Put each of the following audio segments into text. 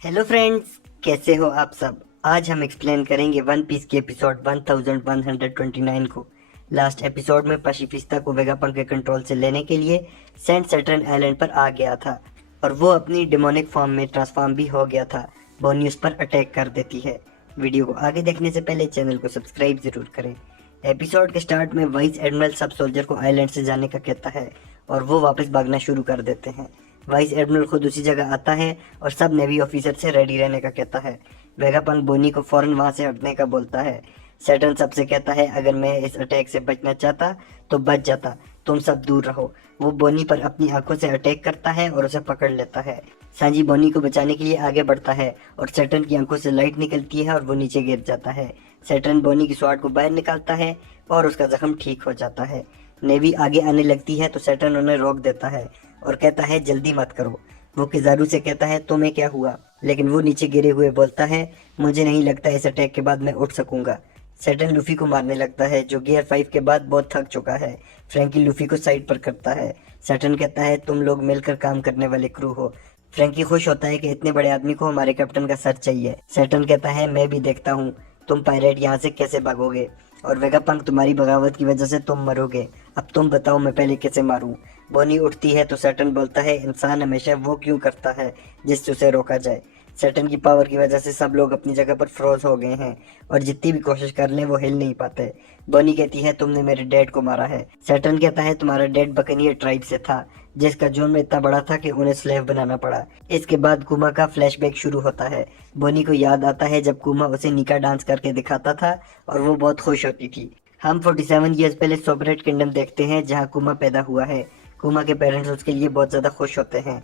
Hello friends, कैसे हो आप सब। आज हम एक्सप्लेन करेंगे वन पीस के एपिसोड 1129 को। लास्ट एपिसोड में पशिफिस्ता को वेगापंक के कंट्रोल से लेने के लिए सेंट सैटर्न आइलैंड पर आ गया था और वो अपनी डिमोनिक फॉर्म में ट्रांसफॉर्म भी हो गया था। बोनी उस पर अटैक कर देती है। वीडियो को आगे देखने से पहले चैनल को सब्सक्राइब जरूर करें। एपिसोड के स्टार्ट में वाइस एडमिरल सब सोल्जर को आइलैंड से जाने का कहता है और वो वापस भागना शुरू कर देते हैं। वाइस एडमिरल खुद उसी जगह आता है और सब नेवी ऑफिसर से रेडी रहने का कहता है। वेगापंक बोनी को फौरन वहां से हटने का बोलता है। सैटर्न सबसे कहता है अगर मैं इस अटैक से बचना चाहता तो बच जाता, तुम सब दूर रहो। वो बोनी पर अपनी आंखों से अटैक करता है और उसे पकड़ लेता है। सांजी बोनी को बचाने के लिए आगे बढ़ता है और सैटर्न की आंखों से लाइट निकलती है और वो नीचे गिर जाता है। सैटर्न बोनी की स्वॉर्ड को बाहर निकालता है और उसका जख्म ठीक हो जाता है। नेवी आगे आने लगती है तो सैटर्न उन्हें रोक देता है और कहता है जल्दी मत करो। वो किजारू से कहता है तुम्हें क्या हुआ, लेकिन वो नीचे गिरे हुए बोलता है मुझे नहीं लगता इस अटैक के बाद मैं उठ सकूंगा। सैटर्न लूफी को मारने लगता है जो गियर 5 के बाद बहुत थक चुका है। फ्रैंकी लूफी को साइड पर करता है। सैटर्न कहता है तुम लोग मिलकर काम करने वाले क्रू हो। फ्रैंकी खुश होता है कि इतने बड़े आदमी को हमारे कैप्टन का सर चाहिए। सैटर्न कहता है मैं भी देखता हूँ तुम पायरेट यहाँ से कैसे भागोगे और वेगापंक तुम्हारी बगावत की वजह से तुम मरोगे। अब तुम बताओ मैं पहले कैसे मारूं। बोनी उठती है तो सैटर्न बोलता है इंसान हमेशा वो क्यों करता है जिससे उसे रोका जाए। सैटर्न की पावर की वजह से सब लोग अपनी जगह पर फ्रोज हो गए हैं और जितनी भी कोशिश कर लें वो हिल नहीं पाते। बोनी कहती है तुमने मेरे डैड को मारा है। सैटर्न कहता है तुम्हारा डैड बकनियर ट्राइब से था जिसका जुर्म इतना बड़ा था कि उन्हें स्लेव बनाना पड़ा। इसके बाद कुमा का फ्लैशबैक शुरू होता है। बोनी को याद आता है जब कुमा उसे निका डांस करके दिखाता था और वो बहुत खुश होती थी। हम 47 ईयर्स पहले सोपरेट किंगडम देखते हैं जहाँ कुमा पैदा हुआ है। कुमा के पेरेंट्स उसके लिए बहुत ज्यादा खुश होते हैं।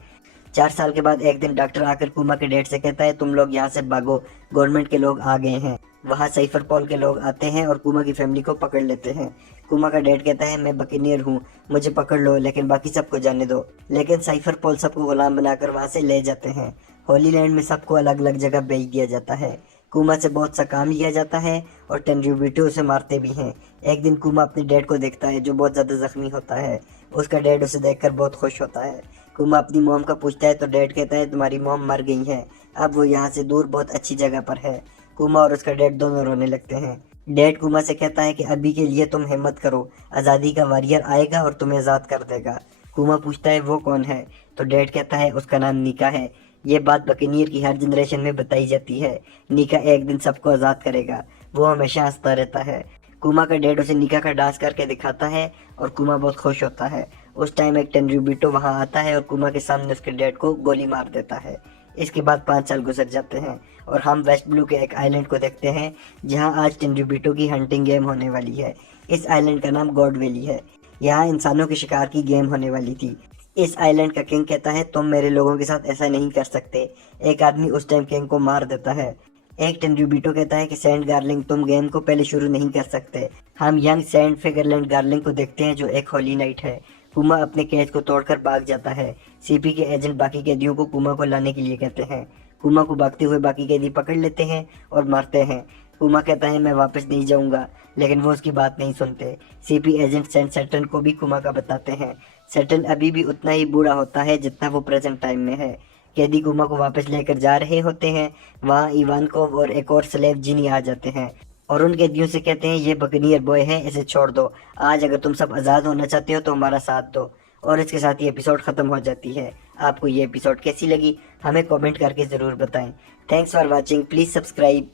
4 साल के बाद एक दिन डॉक्टर आकर कुमा के डैड से कहता है तुम लोग यहाँ से भागो, गवर्नमेंट के लोग आ गए हैं। वहाँ साइफर पॉल के लोग आते हैं और कुमा की फैमिली को पकड़ लेते हैं। कुमा का डैड कहता है मैं बकीनियर हूँ, मुझे पकड़ लो लेकिन बाकी सबको जाने दो। लेकिन साइफर पॉल सबको गुलाम बनाकर वहाँ से ले जाते हैं। होली लैंड में सबको अलग अलग जगह भेज दिया जाता है। कुमा से बहुत सा काम लिया जाता है और टेनरियोबिटो उसे मारते भी हैं। एक दिन कुमा अपने डैड को देखता है जो बहुत ज्यादा जख्मी होता है। उसका डैड उसे देखकर बहुत खुश होता है। कुमा अपनी मॉम का पूछता है तो डैड कहता है तुम्हारी मॉम मर गई है, अब वो यहाँ से दूर बहुत अच्छी जगह पर है। कुमा और उसका डैड दोनों रोने लगते हैं। डैड कुमा से कहता है कि अभी के लिए तुम हिम्मत करो, आज़ादी का वॉरियर आएगा और तुम्हें आज़ाद कर देगा। कुमा पूछता है वो कौन है तो डैड कहता है उसका नाम निका है। ये बात बकीनियर की हर जनरेशन में बताई जाती है। निका एक दिन सबको आज़ाद करेगा, वो हमेशा हंसता रहता है। कुमा का डैड उसे निका का डांस करके दिखाता है और कुमा बहुत खुश होता है। उस टाइम एक टेनरियोबिटो वहां आता है और कुमा के सामने उसके डैड को गोली मार देता है। इसके बाद 5 साल गुजर जाते हैं और हम वेस्ट ब्लू के एक आइलैंड को देखते हैं जहां आज टेनरियोबिटो की हंटिंग गेम होने वाली है। इस आइलैंड का नाम गॉड वैली है। यहाँ इंसानों के शिकार की गेम होने वाली थी। इस आइलैंड का किंग कहता है तुम मेरे लोगों के साथ ऐसा नहीं कर सकते। एक आदमी उस टाइम किंग को मार देता है। एक टेनरियोबिटो कहता है कि सैंड गार्लिंग तुम गेम को पहले शुरू नहीं कर सकते। हम यंग सैंड फिगरलैंड गार्लिंग को देखते हैं जो एक होली नाइट है। कुमा अपने कैद को तोड़कर भाग जाता है। सीपी के एजेंट बाकी कैदियों को कुमा को लाने के लिए कहते हैं। कुमा को भागते हुए बाकी कैदी पकड़ लेते हैं और मारते हैं। कुमा कहता है मैं वापस नहीं जाऊंगा, लेकिन वो उसकी बात नहीं सुनते। सीपी एजेंट सेंट सैटर्न को भी कुमा का बताते हैं। सैटर्न अभी भी उतना ही बूढ़ा होता है जितना वो प्रेजेंट टाइम में है। कैदी कुमा को वापस लेकर जा रहे होते हैं। वहाँ इवानकोव और एक और स्लेव जिनी आ जाते हैं और उन कैदियों से कहते हैं ये बकनियर बॉय है, इसे छोड़ दो। आज अगर तुम सब आज़ाद होना चाहते हो तो हमारा साथ दो। और इसके साथ ये एपिसोड ख़त्म हो जाती है। आपको ये एपिसोड कैसी लगी हमें कमेंट करके ज़रूर बताएं। Thanks for watching, please subscribe.